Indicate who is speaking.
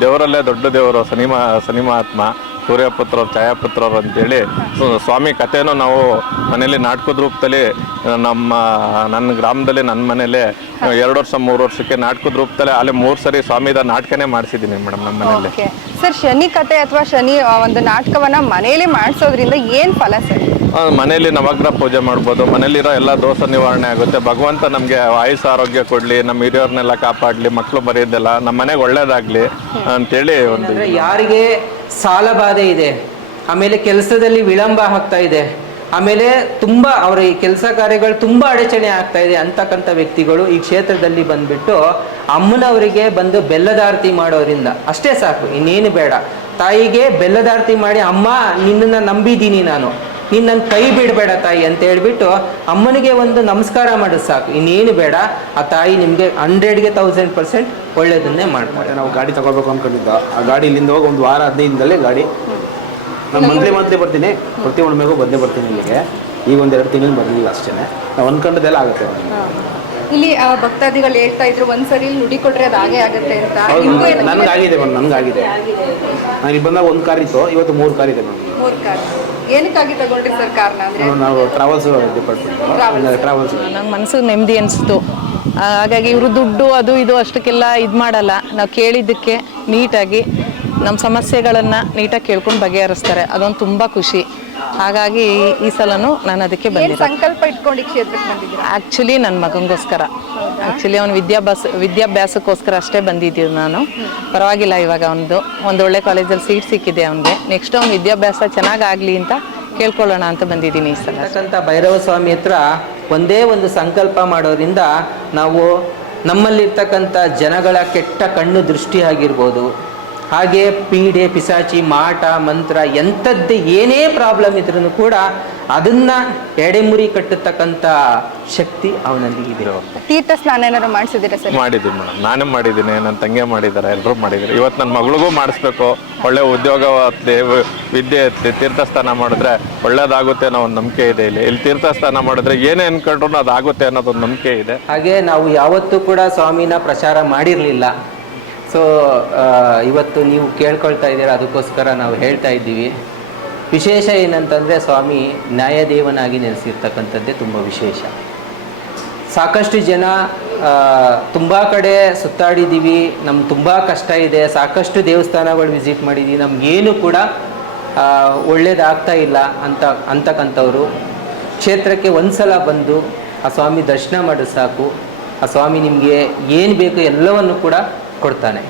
Speaker 1: ದೇವರಲ್ಲೇ ದೊಡ್ಡ ದೇವರು, ಸಿನಿಮಾ ಆತ್ಮ ಸೂರ್ಯಪುತ್ರ ಛಾಯಾಪುತ್ರರು ಅಂತೇಳಿ ಸ್ವಾಮಿ ಕಥೆನೂ ನಾವು ಮನೇಲಿ ನಾಟಕದ ರೂಪದಲ್ಲಿ ನಮ್ಮ, ನನ್ನ ಗ್ರಾಮದಲ್ಲಿ, ನನ್ನ ಮನೇಲಿ ಎರಡು ವರ್ಷ, ಮೂರು ವರ್ಷಕ್ಕೆ ನಾಟಕದ ರೂಪದಲ್ಲಿ ಅಲ್ಲಿ ಮೂರು ಸರಿ ಸ್ವಾಮಿದ ನಾಟಕನೇ ಮಾಡಿಸಿದ್ದೀನಿ ಮೇಡಮ್ ನಮ್ಮ ಮನೇಲಿ
Speaker 2: ಸರ್, ಶನಿ ಕತೆ ಅಥವಾ ಶನಿ ಒಂದು ನಾಟಕವನ್ನ ಮನೆಯಲ್ಲಿ ಮಾಡಿಸೋದ್ರಿಂದ ಏನು ಫಲ ಸರ್?
Speaker 1: ಮನೇಲಿ ನವಗ್ರಹ ಪೂಜೆ ಮಾಡ್ಬೋದು. ಮನೇಲಿರೋ ಎಲ್ಲ ದೋಷ ನಿವಾರಣೆ ಆಗುತ್ತೆ. ಭಗವಂತ ನಮಗೆ ಆಯುಷ್ ಆರೋಗ್ಯ ಕೊಡಲಿ, ನಮ್ಮ ಹಿರಿಯವ್ರನ್ನೆಲ್ಲ ಕಾಪಾಡಲಿ ಮಕ್ಕಳು ಬರೆಯೋದೆಲ್ಲ ನಮ್ಮ ಮನೆಗೆ ಒಳ್ಳೇದಾಗಲಿ ಅಂತೇಳಿ ಒಂದು
Speaker 3: ಯಾರಿಗೆ ಸಾಲ ಬಾಧೆ ಇದೆ, ಆಮೇಲೆ ಕೆಲಸದಲ್ಲಿ ವಿಳಂಬ ಆಗ್ತಾ ಇದೆ, ಆಮೇಲೆ ತುಂಬಾ ಅವರ ಈ ಕೆಲಸ ಕಾರ್ಯಗಳು ತುಂಬಾ ಅಡಚಣೆ ಆಗ್ತಾ ಇದೆ ಅಂತಕ್ಕಂಥ ವ್ಯಕ್ತಿಗಳು ಈ ಕ್ಷೇತ್ರದಲ್ಲಿ ಬಂದ್ಬಿಟ್ಟು ಅಮ್ಮನವರಿಗೆ ಬಂದು ಬೆಲ್ಲದಾರತಿ ಮಾಡೋದ್ರಿಂದ. ಅಷ್ಟೇ ಸಾಕು, ಇನ್ನೇನು ಬೇಡ. ತಾಯಿಗೆ ಬೆಲ್ಲದಾರತಿ ಮಾಡಿ, ಅಮ್ಮ, ನಿನ್ನನ್ನು ನಂಬಿದ್ದೀನಿ ನಾನು. ನೀನು ನನ್ನ ಕೈ ಬಿಡಬೇಡ ತಾಯಿ ಅಂತ ಹೇಳ್ಬಿಟ್ಟು ಅಮ್ಮನಿಗೆ ಒಂದು ನಮಸ್ಕಾರ ಮಾಡೋದು ಸಾಕು. ಇನ್ನೇನು ಬೇಡ. ಆ ತಾಯಿ ನಿಮಗೆ ಹಂಡ್ರೆಡ್ಗೆ ತೌಸಂಡ್ ಪರ್ಸೆಂಟ್ ಒಳ್ಳೇದನ್ನೇ ಮಾಡ್ತಾರೆ.
Speaker 4: ನಾವು ಗಾಡಿ ತಗೋಬೇಕು ಅನ್ಕೊಂಡಿದ್ದ. ಆ ಗಾಡಿ ಇಲ್ಲಿಂದ ಹೋಗಿ ಒಂದು ವಾರ ಹದಿನೈದಿಂದಲೇ ದಿನದಲ್ಲೇ ಗಾಡಿ. ನಾನು ಮಂತ್ಲಿ ಮಂತ್ಲಿ ಬರ್ತೀನಿ. ಪ್ರತಿ ಹುಣ್ಣಿಮೆಗೂ ಬಂದೇ ಬರ್ತೀನಿ ಇಲ್ಲಿಗೆ. ಈಗ ಒಂದು ಎರಡು ತಿಂಗಳು ಬರಲಿಲ್ಲ ಅಷ್ಟೇ ನಾವು ಅನ್ಕೊಂಡದೆಲ್ಲ ಆಗುತ್ತೆ.
Speaker 2: ಇಲ್ಲಿ ಆ, ಭಕ್ತಾದಿಗಳು ಹೇಳ್ತಾ ಇದ್ರು ಒಂದ್ಸರಿ ನುಡಿ ಕೊಟ್ರೆ ಅದು ಹಾಗೆ ಆಗುತ್ತೆ ಅಂತ.
Speaker 4: ನನ್ಗಾಗಿದೆ ಮೇಡಮ್ ನನ್ಗಾಗಿದೆ ನಾನು ಇಲ್ಲಿ ಬಂದಾಗ ಒಂದು ಕಾರ್ ಇತ್ತು ಇವತ್ತು ಮೂರು ಕಾರ್ ಇದೆ ಮೇಡಮ್.
Speaker 2: ಮೂರ್ ಕಾರ್. ಏನಕ್ಕಾಗಿ ತಗೊಂಡ್ರಿ ಸರ್ ಕಾರ್ನ ಅಂದ್ರೆ?
Speaker 4: ನಾವು ಟ್ರಾವೆಲ್ಸ್ ಡಿಪಾರ್ಟ್ಮೆಂಟ್ ಟ್ರಾವೆಲ್ಸ್.
Speaker 5: ನಂಗೆ ಮನಸ್ಸಿಗೆ ನೆಮ್ಮದಿ ಅನಿಸ್ತು. ಹಾಗಾಗಿ ಇವರು ದುಡ್ಡು ಅದು ಇದು ಅಷ್ಟಕ್ಕೆಲ್ಲ ಇದು ಮಾಡಲ್ಲ. ನಾವು ಕೇಳಿದ್ದಕ್ಕೆ ನೀಟಾಗಿ. ನಮ್ಮ ಸಮಸ್ಯೆಗಳನ್ನು ನೀಟಾಗಿ ಕೇಳ್ಕೊಂಡು ಬಗೆಹರಿಸ್ತಾರೆ. ಅದೊಂದು ತುಂಬ ಖುಷಿ. ಹಾಗಾಗಿ ಈ ಸಲನೂ ನಾನು ಅದಕ್ಕೆ
Speaker 2: ಬಂದೆ
Speaker 5: ಬಂದಿದ್ದೆ
Speaker 2: ಸಂಕಲ್ಪ ಇಟ್ಕೊಂಡು ಕ್ಷೇತ್ರಕ್ಕೆ
Speaker 5: ಆ್ಯಕ್ಚುಲಿ ನನ್ನ ಮಗನಿಗೋಸ್ಕರ ಆ್ಯಕ್ಚುಲಿ ಅವ್ನು ವಿದ್ಯಾಭ್ಯಾಸ ವಿದ್ಯಾಭ್ಯಾಸಕ್ಕೋಸ್ಕರ ಅಷ್ಟೇ ಬಂದಿದ್ದೀವಿ ನಾನು. ಪರವಾಗಿಲ್ಲ ಇವಾಗ ಒಂದು ಒಂದು ಒಳ್ಳೆ ಕಾಲೇಜಲ್ಲಿ ಸೀಟ್ ಸಿಕ್ಕಿದೆ ಅವನಿಗೆ. ನೆಕ್ಸ್ಟ್ ಅವ್ನು ವಿದ್ಯಾಭ್ಯಾಸ ಚೆನ್ನಾಗಾಗಲಿ ಅಂತ ಕೇಳ್ಕೊಳ್ಳೋಣ ಅಂತ ಬಂದಿದ್ದೀನಿ ಈ ಸಲ.
Speaker 3: ಅಂತಕ್ಕಂಥ ಭೈರವ ಸ್ವಾಮಿ ಹತ್ರ ಒಂದೇ ಒಂದು ಸಂಕಲ್ಪ ಮಾಡೋದ್ರಿಂದ ನಾವು ನಮ್ಮಲ್ಲಿರ್ತಕ್ಕಂಥ ಜನಗಳ ಕೆಟ್ಟ ಕಣ್ಣು ದೃಷ್ಟಿ ಆಗಿರ್ಬೋದು ಹಾಗೆ ಪೀಡೆ ಪಿಸಾಚಿ ಮಾಟ ಮಂತ್ರ ಎಂಥದ್ದೇ ಏನೇ ಪ್ರಾಬ್ಲಮ್ ಇದ್ರೂ ಕೂಡ ಅದನ್ನ ಎಡೆಮುರಿ ಕಟ್ಟತಕ್ಕಂತ ಶಕ್ತಿ ಅವನಲ್ಲಿ ಇದೆ
Speaker 2: ತೀರ್ಥ ಸ್ನಾನ ಏನಾದ್ರು ಮಾಡಿಸಿದ್ದೀರಾ ಸರ್?
Speaker 1: ಮಾಡಿದ್ದೀನಿ ಮೇಡಮ್. ನಾನು ಮಾಡಿದ್ದೀನಿ. ನನ್ನ ತಂಗಿ ಮಾಡಿದ್ದಾರೆ ಎಲ್ಲರೂ ಮಾಡಿದ್ದಾರೆ. ಇವತ್ತು ನನ್ನ ಮಗಳಿಗೂ ಮಾಡಿಸ್ಬೇಕು. ಒಳ್ಳೆ ಉದ್ಯೋಗ ವಿದ್ಯೆ ಹತ್ಲಿ, ತೀರ್ಥಸ್ಥಾನ ಮಾಡಿದ್ರೆ ಒಳ್ಳೇದಾಗುತ್ತೆ ಅನ್ನೋ ಒಂದು ನಂಬಿಕೆ ಇದೆ ಇಲ್ಲಿ. ಇಲ್ಲಿ ತೀರ್ಥಸ್ಥಾನ ಮಾಡಿದ್ರೆ ಏನೇ ಅನ್ಕೊಂಡ್ರು ಅದಾಗುತ್ತೆ ಅನ್ನೋದೊಂದು ನಂಬಿಕೆ ಇದೆ.
Speaker 3: ಹಾಗೆ ನಾವು ಯಾವತ್ತೂ ಕೂಡ ಸ್ವಾಮಿನ ಪ್ರಚಾರ ಮಾಡಿರಲಿಲ್ಲ. ಸೊ ಇವತ್ತು ನೀವು ಕೇಳ್ಕೊಳ್ತಾ ಇದ್ದೀರ, ಅದಕ್ಕೋಸ್ಕರ ನಾವು ಹೇಳ್ತಾ ಇದ್ದೀವಿ. ವಿಶೇಷ ಏನಂತಂದರೆ ಸ್ವಾಮಿ, ನ್ಯಾಯದೇವನಾಗಿ ನೆಲೆಸಿರ್ತಕ್ಕಂಥದ್ದೇ ತುಂಬ ವಿಶೇಷ. ಸಾಕಷ್ಟು ಜನ ತುಂಬ ಕಡೆ ಸುತ್ತಾಡಿದ್ದೀವಿ ನಮ್ಗೆ ತುಂಬ ಕಷ್ಟ ಇದೆ, ಸಾಕಷ್ಟು ದೇವಸ್ಥಾನಗಳು ವಿಸಿಟ್ ಮಾಡಿದ್ದೀವಿ, ನಮಗೇನು ಕೂಡ ಒಳ್ಳೇದಾಗ್ತಾ ಇಲ್ಲ ಅಂತ, ಅಂತಕ್ಕಂಥವ್ರು. ಕ್ಷೇತ್ರಕ್ಕೆ ಒಂದ್ಸಲ ಬಂದು, ಆ ಸ್ವಾಮಿ ದರ್ಶನ ಮಾಡೋದು ಸಾಕು, ಆ ಸ್ವಾಮಿ ನಿಮಗೆ ಏನು ಬೇಕು ಎಲ್ಲವನ್ನು ಕೂಡ ಕೊಡ್ತಾನೆ.